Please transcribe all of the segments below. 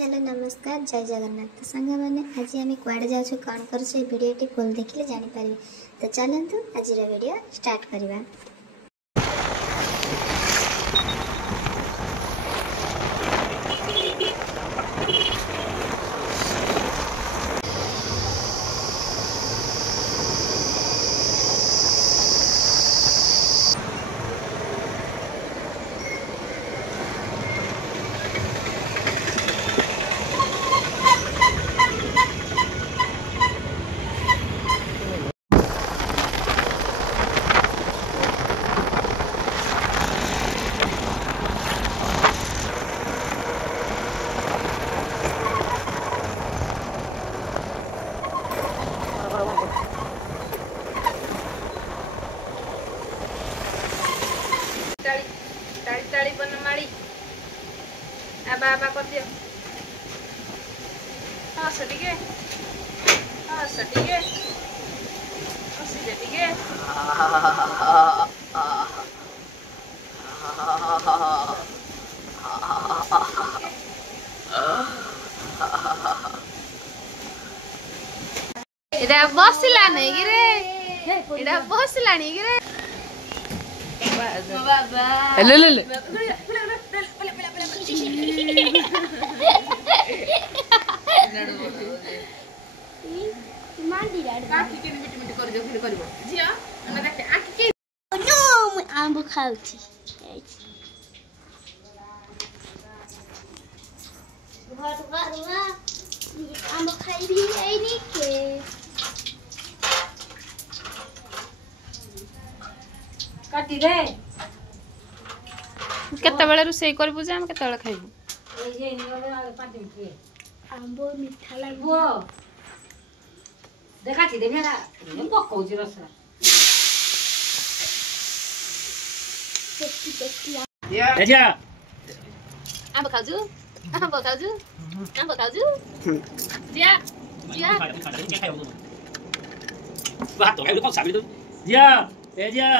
Hello नमस्कार जय जगन्नाथ। तो सांग मैंने आज आम कुआड़े जाऊँ कौन कर भिडियो फुल देखिले जानीपर। तो चलतु आज वीडियो स्टार्ट करवा। ताड़ी बन माड़ी आबा आबा कर दियो। हस टिके हस टिके हसी दे टिके एटा बसला नहीं कि रे एटा बसला नहीं कि रे बाबा ले ले ले मांडी डाड आखी के मिटी मिटी कर दे फिर करबो जिया ना देख आखी के नो आंब खाउची घर घरवा आंब खाई भी आई नी के काटी रे केते बेले रुसई करबु जे हम केते बेले खाइबु ए जे निवले आगे 5 मिनिट रे आंबो मिठा लागबो देखाची दे मेरा ने पकोजी रसरा टेस्टी टेस्टी जा आंब खाजु आंब खाजु आंब खाजु जिया जिया बात तो है को साबित जा ए जा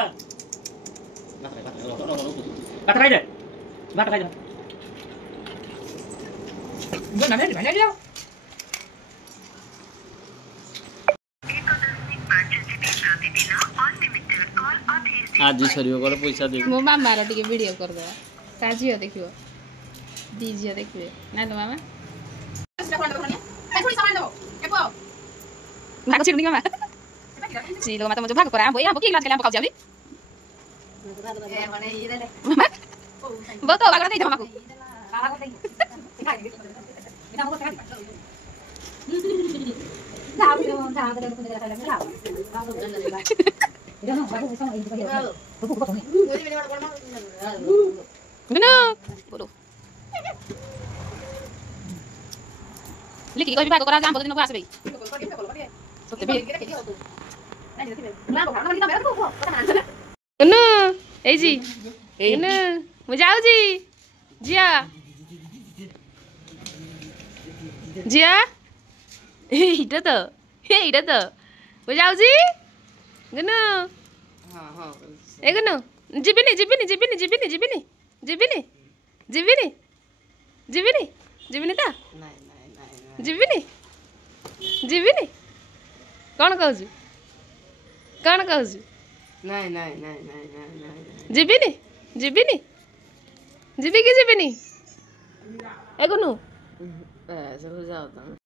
बात राइट बात राइट वो ना नहीं बना लिया आज सरियो कर पैसा दे मो मामा रो टिके वीडियो कर दे ताजियो देखियो दीजियो देखियो ना तो मामा भाग छिड़नी मामा जी लोग माता मुझे भाग पर आ भैया भूख लाग के हम पकाऊ जाबी मामा वो तो भाग दे मामा को Guna, bodoh. Liki kau biar kau kerja am, bodoh ni kau asal bayi. Guna, Eji, Guna, mau ji, Jia, Jia, itu tu, mau ji, Guna. Guna. Jibini ta? Jibini. कौन कहू नहीं जीबी की जीबी एगो नु